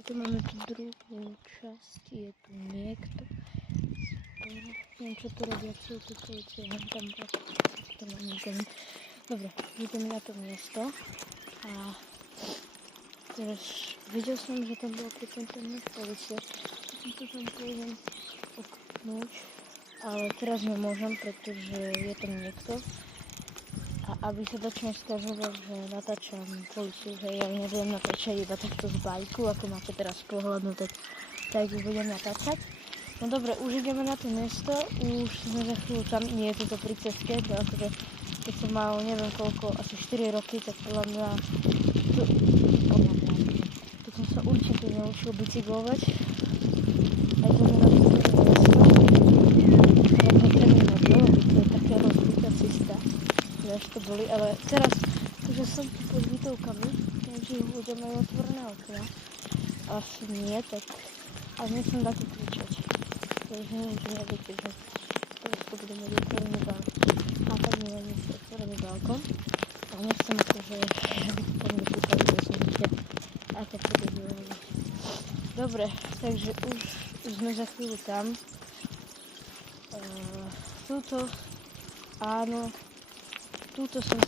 tu máme tu druhú časť, je tu niekto. Neviem, čo tu robia, čo tu policia, tam máme ten. Dobre, ideme na to miesto a teraz videl som, že tam bol keď ten policia. To tam pôjdem oknúť, ale teraz nemôžem, pretože je tam niekto. A aby sa začne sťažovať, že natáčam policiu, že ja nebudem natáčať iba takto z bajku, ako máte teraz pohľadnú, tak ju budem natáčať. No dobre, už ideme na to miesto, už sme za chvíľu tam, nie je to pri ceste, to akože keď som mal neviem koľko, asi 4 roky, tak podľa mňa, tu som sa určite naučil bicyklovať. A ideme na to miesto, to je také rozbitá cesta. Až to boli, ale teraz, že som tu pod bytovkami, takže budeme aj otvorené okna. Asi nie, tak, ale nechcem takto kričať. Takže nemôžem nebyť, že teraz tu budeme mať otvorený balkón. A tak nie je otvorený balkón. A nechcem akože, aby to tam nepúkali, že som vidíte, aké to bude robiť. Dobre, takže už sme za chvíľu tam. Tuto, áno. Tuto som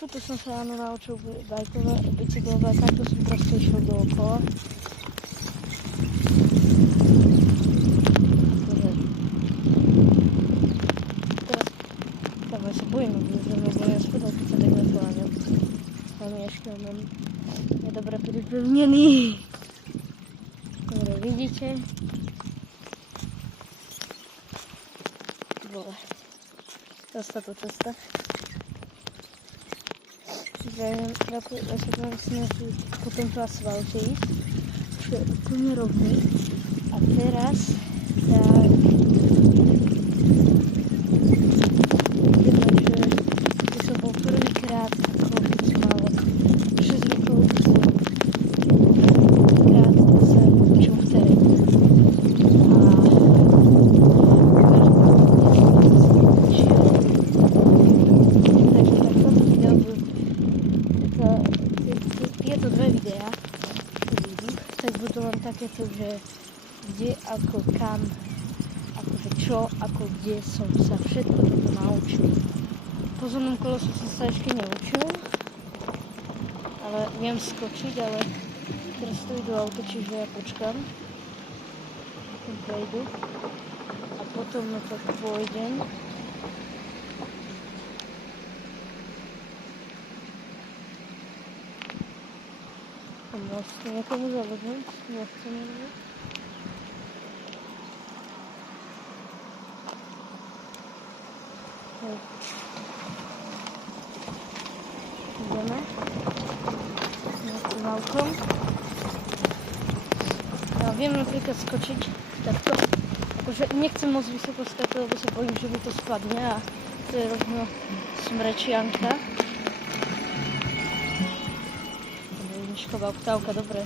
Tuto som sa áno naučil bicyklovať, takto som proste išiel dookola. Teraz tam aj sa bojím, že ma bojím spadať, keď sa tak nakláňam. Tam ešte mám nedobre pripevnený. Dobre, vidíte? Vole. Táto cesta. Ja sa tam snažím po tomto asfalte ísť. Už je úplne rovný. A teraz tak že som bol prvýkrát ako keď som mal 6 rokov prvýkrát sa učil v teréne. Tieto dve videá, tak budú len takéto, že kde, ako, kam, akože čo, ako, kde som sa všetko toto naučil. Po pozornom kolosu som sa ešte neučil, ale viem skočiť, ale teraz tu idú auto, čiže ja počkám. Potom prejdu a potom na to pôjdem. Vlastne niekomu zavodnúť, nechcem zavodnúť. Ideme nejakým autom. Ja viem napríklad skočiť takto. Akože nechcem moc vysoko skakať, lebo sa bojím, že mi to spadne a to je rovno smrečianka. Škoda oktávka, dobre.